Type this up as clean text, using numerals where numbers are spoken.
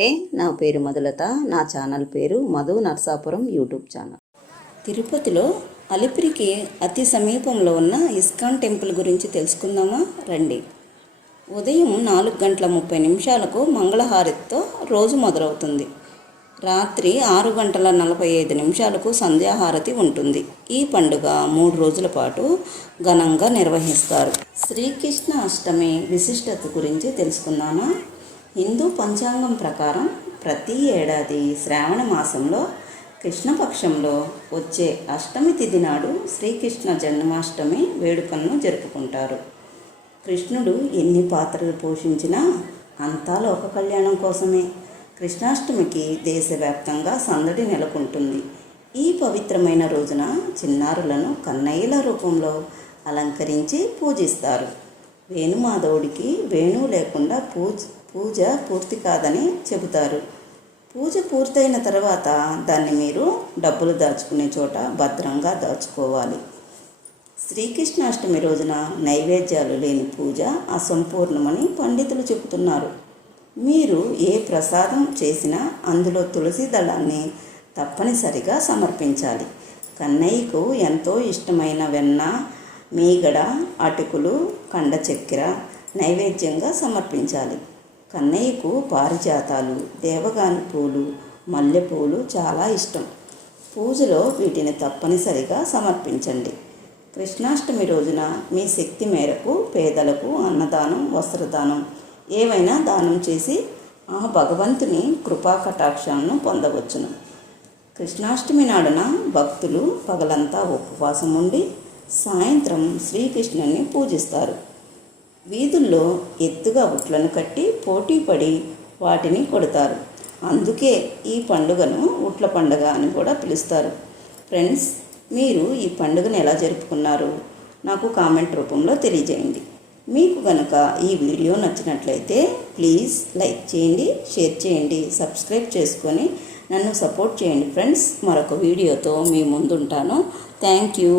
నమస్తే, నా పేరు మధులత. నా ఛానల్ పేరు మధు నర్సాపురం యూట్యూబ్ ఛానల్. తిరుపతిలో అలిపిరికి అతి సమీపంలో ఉన్న ఇస్కాన్ టెంపుల్ గురించి తెలుసుకుందామా రండి. ఉదయం 4:30 మంగళహారతితో రోజు మొదలవుతుంది. రాత్రి 6:45 సంధ్యాహారతి ఉంటుంది. ఈ పండుగ 3 రోజుల పాటు ఘనంగా నిర్వహిస్తారు. శ్రీకృష్ణ అష్టమి విశిష్టత గురించి తెలుసుకుందామా. హిందూ పంచాంగం ప్రకారం ప్రతి ఏడాది శ్రావణ మాసంలో కృష్ణపక్షంలో వచ్చే అష్టమి తిథి నాడు శ్రీకృష్ణ జన్మాష్టమి వేడుకలను జరుపుకుంటారు. కృష్ణుడు ఎన్ని పాత్రలు పోషించినా అంతా లోక కళ్యాణం కోసమే. కృష్ణాష్టమికి దేశవ్యాప్తంగా సందడి నెలకొంటుంది. ఈ పవిత్రమైన రోజున చిన్నారులను కన్నయ్యల రూపంలో అలంకరించి పూజిస్తారు. వేణుమాధవుడికి వేణువు లేకుండా పూజ పూర్తి కాదని చెబుతారు. పూజ పూర్తయిన తర్వాత దాన్ని మీరు డబ్బులు దాచుకునే చోట భద్రంగా దాచుకోవాలి. శ్రీకృష్ణాష్టమి రోజున నైవేద్యాలు లేని పూజ అసంపూర్ణమని పండితులు చెబుతున్నారు. మీరు ఏ ప్రసాదం చేసినా అందులో తులసి దళాన్ని తప్పనిసరిగా సమర్పించాలి. కన్నయ్యకు ఎంతో ఇష్టమైన వెన్న, మీగడ, అటుకులు, కండ చక్కెర నైవేద్యంగా సమర్పించాలి. కన్నయ్యకు పారిజాతాలు, దేవగాని పూలు, మల్లెపూలు చాలా ఇష్టం. పూజలో వీటిని తప్పనిసరిగా సమర్పించండి. కృష్ణాష్టమి రోజున మీ శక్తి మేరకు పేదలకు అన్నదానం, వస్త్రదానం ఏవైనా దానం చేసి ఆ భగవంతుని కృపా కటాక్షాలను పొందవచ్చును. కృష్ణాష్టమి నాడున భక్తులు పగలంతా ఉపవాసం ఉండి సాయంత్రం శ్రీకృష్ణుని పూజిస్తారు. వీధుల్లో ఎత్తుగా ఉట్లను కట్టి పోటీపడి వాటిని కొడతారు. అందుకే ఈ పండుగను ఉట్ల పండుగ అని కూడా పిలుస్తారు. ఫ్రెండ్స్, మీరు ఈ పండుగను ఎలా జరుపుకున్నారు నాకు కామెంట్ రూపంలో తెలియజేయండి. మీకు కనుక ఈ వీడియో నచ్చినట్లయితే ప్లీజ్ లైక్ చేయండి, షేర్ చేయండి, సబ్స్క్రైబ్ చేసుకొని నన్ను సపోర్ట్ చేయండి. ఫ్రెండ్స్, మరొక వీడియోతో మీ ముందుంటాను. Thank you.